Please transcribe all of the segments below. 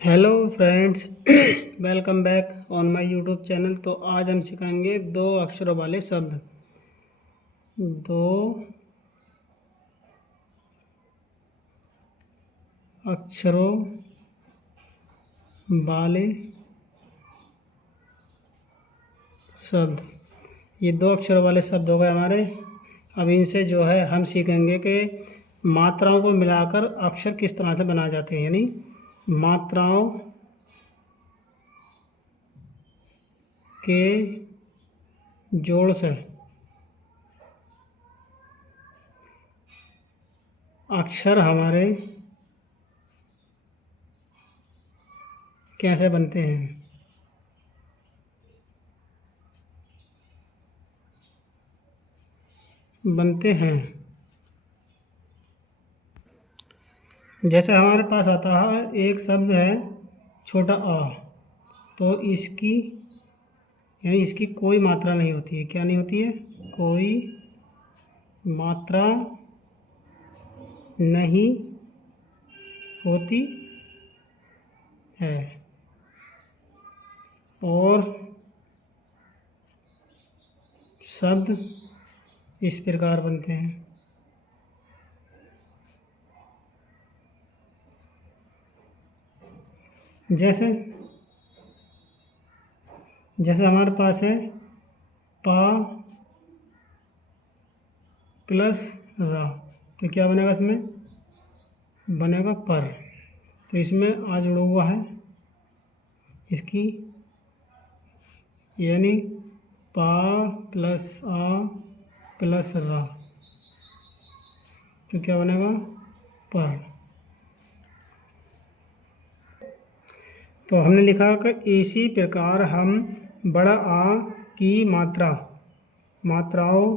Hello friends, welcome back on my YouTube channel. तो आज हम सीखेंगे दो अक्षरों वाले शब्द। दो अक्षरों वाले शब्द। ये दो अक्षरों वाले शब्द हो गए हमारे। अब इनसे जो है हम सीखेंगे कि मात्राओं को मिलाकर अक्षर किस तरह से बनाए जाते हैं, यानी मात्राओं के जोड़ से अक्षर हमारे कैसे बनते हैं। जैसे हमारे पास आता है एक शब्द है छोटा आ, तो इसकी यानी इसकी कोई मात्रा नहीं होती है। क्या नहीं होती है? कोई मात्रा नहीं होती है और शब्द इस प्रकार बनते हैं। जैसे जैसे हमारे पास है पा प्लस रा, तो क्या बनेगा? इसमें बनेगा पर। तो इसमें आ जुड़ा हुआ है इसकी, यानी पा प्लस आ प्लस रा, तो क्या बनेगा? पर। तो हमने लिखा कि इसी प्रकार हम बड़ा आ की मात्राओं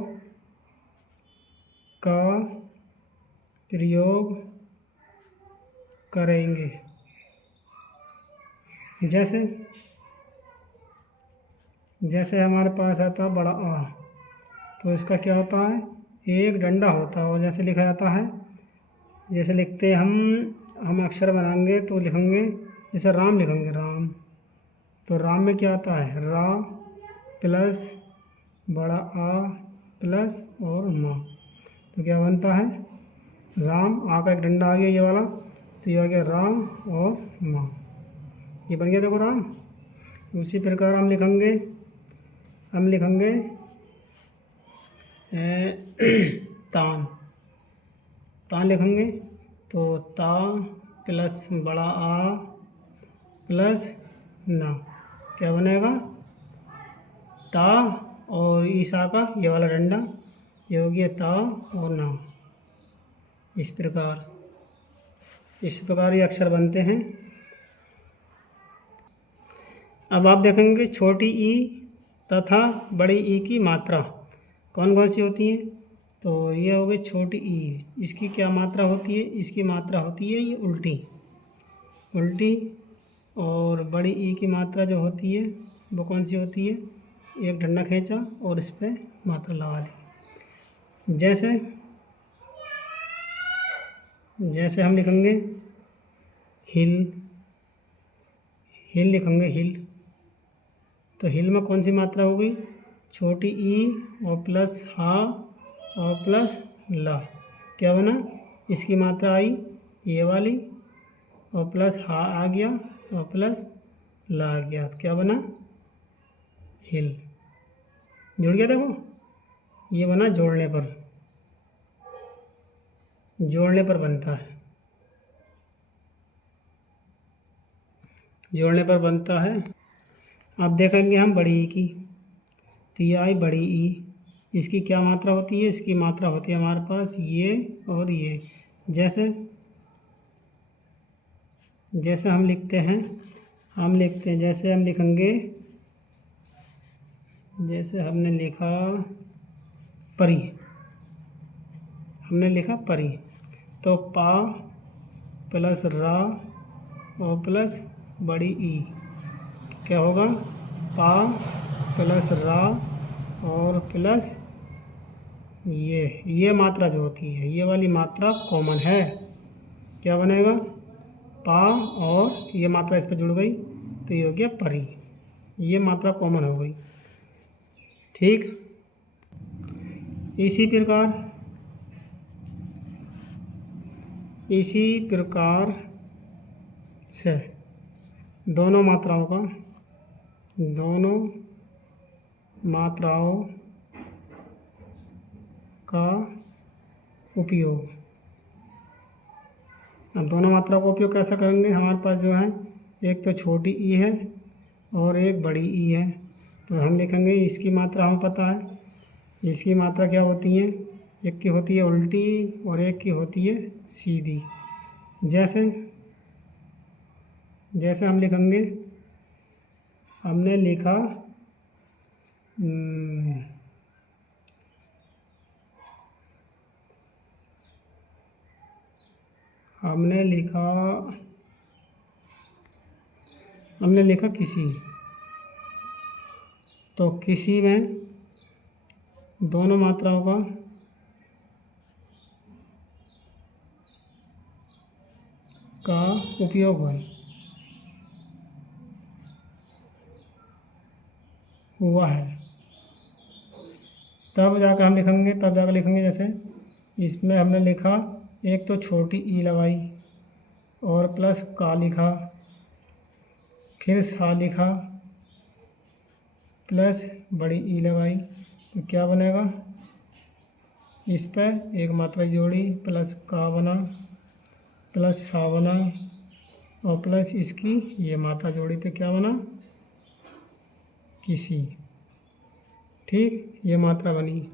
का प्रयोग करेंगे। जैसे हमारे पास आता बड़ा आ, तो इसका क्या होता है? एक डंडा होता है। और जैसे लिखा जाता है, जैसे लिखते हम अक्षर बनाएंगे तो लिखेंगे, जैसे राम लिखेंगे राम, तो राम में क्या आता है? रा प्लस बड़ा आ प्लस और माँ, तो क्या बनता है? राम। आ का एक डंडा आ गया ये वाला, तो ये आ गया राम और माँ, ये बन गया। देखो राम। उसी प्रकार हम लिखेंगे तान लिखेंगे, तो ता प्लस बड़ा आ प्लस ना, क्या बनेगा? ता। और ईसा का ये वाला डंडा, ये हो गया ता और ना। इस प्रकार ये अक्षर बनते हैं। अब आप देखेंगे छोटी ई तथा बड़ी ई की मात्रा कौन कौन सी होती है। तो ये हो गई छोटी ई, इसकी क्या मात्रा होती है? इसकी मात्रा होती है ये उल्टी। और बड़ी ई की मात्रा जो होती है वो कौन सी होती है? एक डंडा खींचा और इस पर मात्रा लगा दी। जैसे हम लिखेंगे हिल लिखेंगे हिल, तो हिल में कौन सी मात्रा होगी? छोटी ई और प्लस हा और प्लस ला, क्या बना? इसकी मात्रा आई ये वाली, और प्लस हा आ गया और प्लस ला आ गया, तो क्या बना? हिल। जुड़ गया। देखो ये बना जोड़ने पर बनता है। अब देखेंगे हम बड़ी ई की, तो ये आई बड़ी ई, इसकी क्या मात्रा होती है? इसकी मात्रा होती है हमारे पास ये और ये। जैसे हम लिखते हैं जैसे हम लिखेंगे, जैसे हमने लिखा परी, तो पा प्लस रा और प्लस बड़ी ई, क्या होगा? पा प्लस रा और प्लस ये मात्रा जो होती है, ये वाली मात्रा कॉमन है, क्या बनेगा? पा और ये मात्रा इस पर जुड़ गई तो ये हो गया परी। ये मात्रा कॉमन हो गई। ठीक, इसी प्रकार से दोनों मात्राओं का उपयोग। अब दोनों मात्राओं का उपयोग कैसा करेंगे? हमारे पास जो है एक तो छोटी ई है और एक बड़ी ई है, तो हम लिखेंगे इसकी मात्रा हमें पता है। इसकी मात्रा क्या होती है? एक की होती है उल्टी और एक की होती है सीधी। जैसे हम लिखेंगे, हमने लिखा किसी, तो किसी में दोनों मात्राओं का उपयोग हुआ है। तब जाकर लिखेंगे जैसे इसमें हमने लिखा, एक तो छोटी ई लगाई और प्लस का लिखा, फिर सा लिखा, प्लस बड़ी ई लगाई, तो क्या बनेगा? इस पर एक मात्रा जोड़ी, प्लस का बना, प्लस सा बना और प्लस इसकी ये मात्रा जोड़ी, तो क्या बना? किसी। ठीक, ये मात्रा बनी।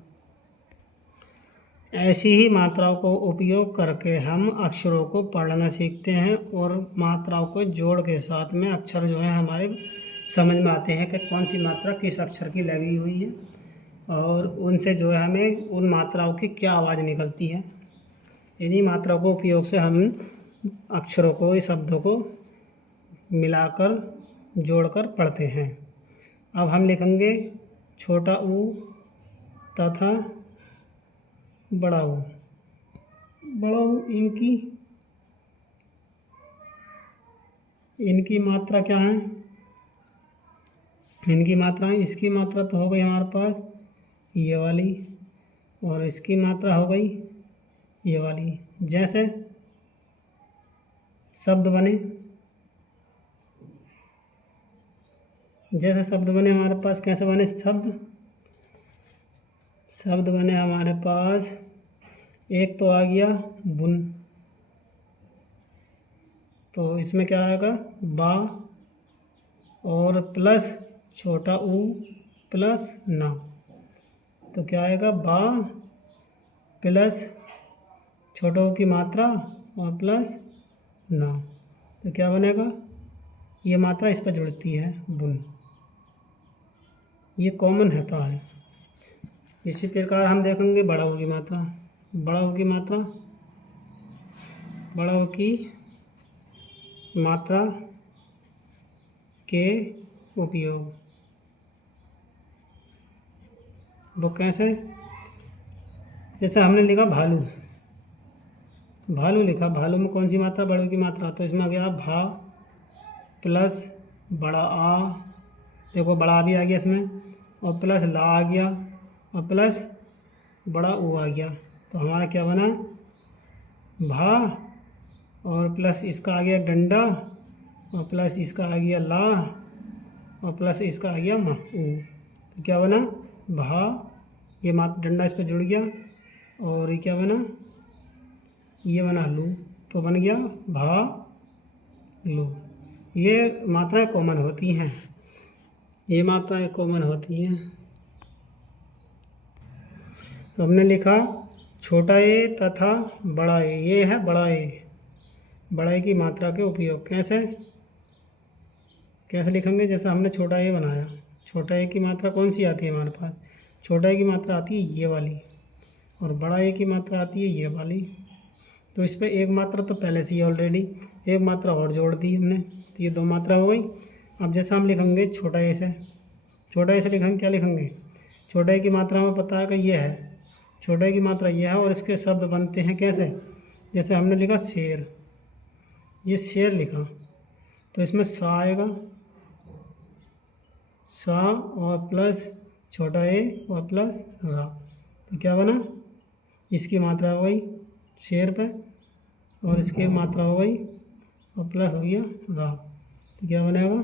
ऐसी ही मात्राओं को उपयोग करके हम अक्षरों को पढ़ना सीखते हैं और मात्राओं को जोड़ के साथ में अक्षर जो है हमारे समझ में आते हैं कि कौन सी मात्रा किस अक्षर की लगी हुई है और उनसे जो है हमें उन मात्राओं की क्या आवाज़ निकलती है। इन्हीं मात्राओं को उपयोग से हम अक्षरों को, इस शब्दों को मिलाकर जोड़कर पढ़ते हैं। अब हम लिखेंगे छोटा ऊ तथा बड़ा ऊ। इनकी मात्रा क्या है? इनकी मात्रा है, इसकी मात्रा तो हो गई हमारे पास ये वाली और इसकी मात्रा हो गई ये वाली। जैसे शब्द बने हमारे पास, कैसे बने शब्द बने हमारे पास? एक तो आ गया बुन, तो इसमें क्या आएगा? बा और प्लस छोटा ऊ प्लस ना, तो क्या आएगा? बा प्लस छोटा ऊ की मात्रा और प्लस ना, तो क्या बनेगा? ये मात्रा इस पर जुड़ती है बुन। ये कॉमन होता है। इसी प्रकार हम देखेंगे बड़ा ऊ की मात्रा। बड़ा ऊ की मात्रा के उपयोग वो कैसे? जैसे हमने लिखा भालू लिखा, भालू में कौन सी मात्रा? बड़े की मात्रा, तो इसमें आ गया भा प्लस बड़ा आ, देखो बड़ा आ भी आ गया इसमें, और प्लस ला आ गया और प्लस बड़ा ऊ आ गया, तो हमारा क्या बना? भा और प्लस इसका आ गया डंडा और प्लस इसका आ गया ला और प्लस इसका आ गया मा ऊ, तो क्या बना? भा, ये डंडा इस पर जुड़ गया और ये क्या बना? ये बना लू, तो बन गया भा लू। ये मात्राएं कॉमन होती हैं। तो हमने लिखा छोटा ए तथा बड़ा ए। ये है बड़ा ए की मात्रा के उपयोग। कैसे लिखेंगे? जैसे हमने छोटा ए बनाया, छोटा ए की मात्रा कौन सी आती है हमारे पास? छोटा ए की मात्रा आती है ये वाली और बड़ा ए की मात्रा आती है ये वाली। तो इस पर एक मात्रा तो पहले से ही ऑलरेडी, एक मात्रा और जोड़ दी हमने, तो ये दो मात्रा हो गई। अब जैसे हम लिखेंगे छोटा ए से लिखेंगे, क्या लिखेंगे? छोटा ए की मात्रा हमें पता है कि ये है, छोटा ए की मात्रा ये है और इसके शब्द बनते हैं कैसे? जैसे हमने लिखा शेर, ये शेर लिखा तो इसमें सा आएगा, सा और प्लस छोटा ए और प्लस रा, तो क्या बना, इसकी मात्रा हो गई शेर पे और इसकी मात्रा हो गई और प्लस हो गया रा, तो क्या बनेगा,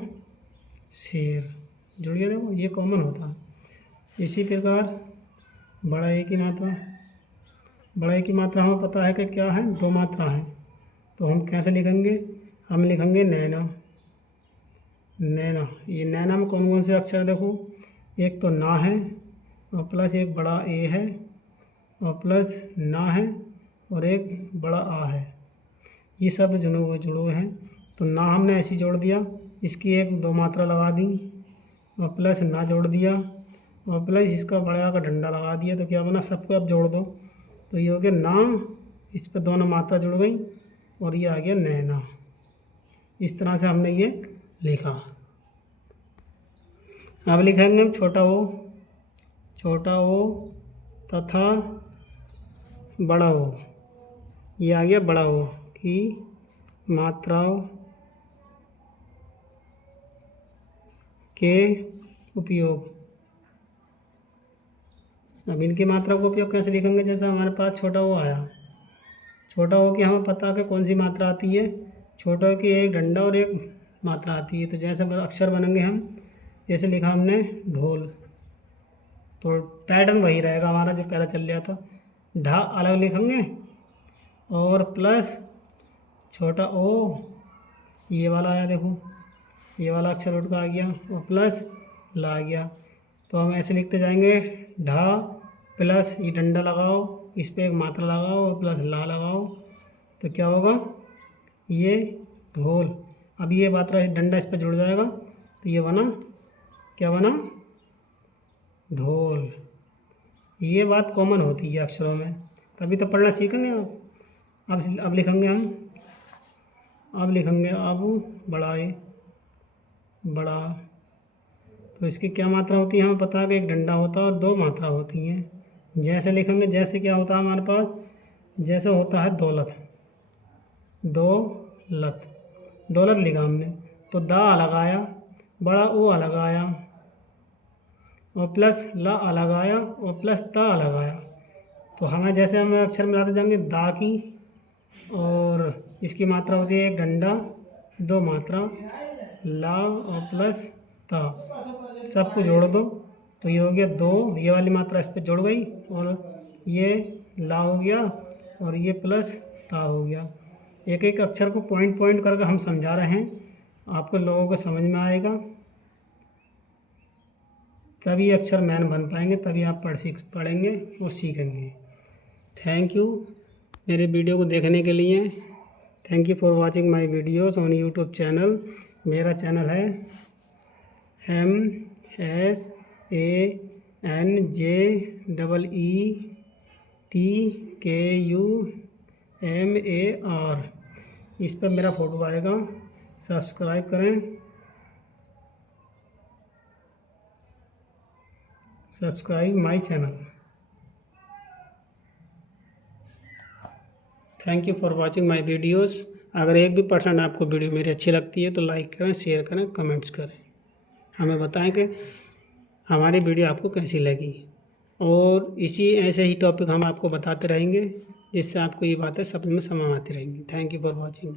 शेर। जुड़ गया, देखो ये कॉमन होता है। इसी प्रकार बड़ा ए की मात्रा, बड़ा ए की मात्रा हमें पता है कि क्या है, दो मात्रा है, तो हम कैसे लिखेंगे, हम लिखेंगे नैना। नैना, ये नैना में कौन कौन से अक्षर देखो, एक तो ना है और प्लस एक बड़ा ए है और प्लस ना है और एक बड़ा आ है, ये सब जुड़े हैं। तो ना हमने ऐसी जोड़ दिया, इसकी एक दो मात्रा लगा दी और प्लस ना जोड़ दिया और प्लस इसका बड़ा का डंडा लगा दिया, तो क्या बना, सबको अब जोड़ दो, तो ये हो गया ना, इस पर दोनों मात्रा जुड़ गई और ये आ गया नैना। इस तरह से हमने ये लिखा। अब लिखेंगे हम छोटा ओ तथा बड़ा ओ, ये आ गया बड़ा ओ की मात्राओं के उपयोग। अब इनकी मात्रा का उपयोग कैसे लिखेंगे, जैसे हमारे पास छोटा ओ आया, छोटा ओ की हमें पता कि कौन सी मात्रा आती है, छोटा ओ की एक डंडा और एक मात्रा आती है, तो जैसे अक्षर बनेंगे हम, जैसे लिखा हमने ढोल, तो पैटर्न वही रहेगा हमारा जो पहले चल रहा था, ढा अलग लिखेंगे और प्लस छोटा ओ, ये वाला आया देखो, ये वाला अक्षर उठ का आ गया और प्लस ला आ गया, तो हम ऐसे लिखते जाएंगे, ढा प्लस ये डंडा लगाओ, इस पर एक मात्रा लगाओ और प्लस ला लगाओ, तो क्या होगा, ये ढोल। अब ये मात्रा डंडा इस पर जुड़ जाएगा, तो ये बना, क्या बना, ढोल। ये बात कॉमन होती है अक्षरों में, तभी तो पढ़ना सीखेंगे आप। अब लिखेंगे हम, अब लिखेंगे अब बड़ा ए, बड़ा, तो इसकी क्या मात्रा होती है हमें पता है कि एक डंडा होता है और दो मात्रा होती हैं। जैसे लिखेंगे, जैसे क्या होता है हमारे पास, जैसे होता है दौलत, दौलत, दौलत लिखा हमने, तो दा अलग आया, बड़ा ओ अलग आया और प्लस ला अलग आया और प्लस ता अलग आया, तो हमें जैसे हम अक्षर मिलाते जाएंगे, दा की और इसकी मात्रा होती है एक डंडा, दो मात्रा, ला और प्लस ता, सबको जोड़ दो, तो ये हो गया दो, ये वाली मात्रा इस पर जुड़ गई और ये ला हो गया और ये प्लस ता हो गया। एक एक अक्षर को पॉइंट पॉइंट करके हम समझा रहे हैं, आपको लोगों को समझ में आएगा, तभी अक्षर मैन बन पाएंगे, तभी आप पढ़ेंगे और सीखेंगे। थैंक यू मेरे वीडियो को देखने के लिए। Thank you for watching my videos on YouTube channel. मेरा चैनल है MSANETKUMAR, इस पर मेरा फ़ोटो आएगा, सब्सक्राइब करें, subscribe my channel. Thank you for watching my videos. अगर 1% आपको वीडियो मेरी अच्छी लगती है तो लाइक करें, शेयर करें, कमेंट्स करें, हमें बताएं कि हमारी वीडियो आपको कैसी लगी, और इसी ऐसे ही टॉपिक हम आपको बताते रहेंगे, जिससे आपको ये बातें समझ में आती रहेंगी। Thank you for watching.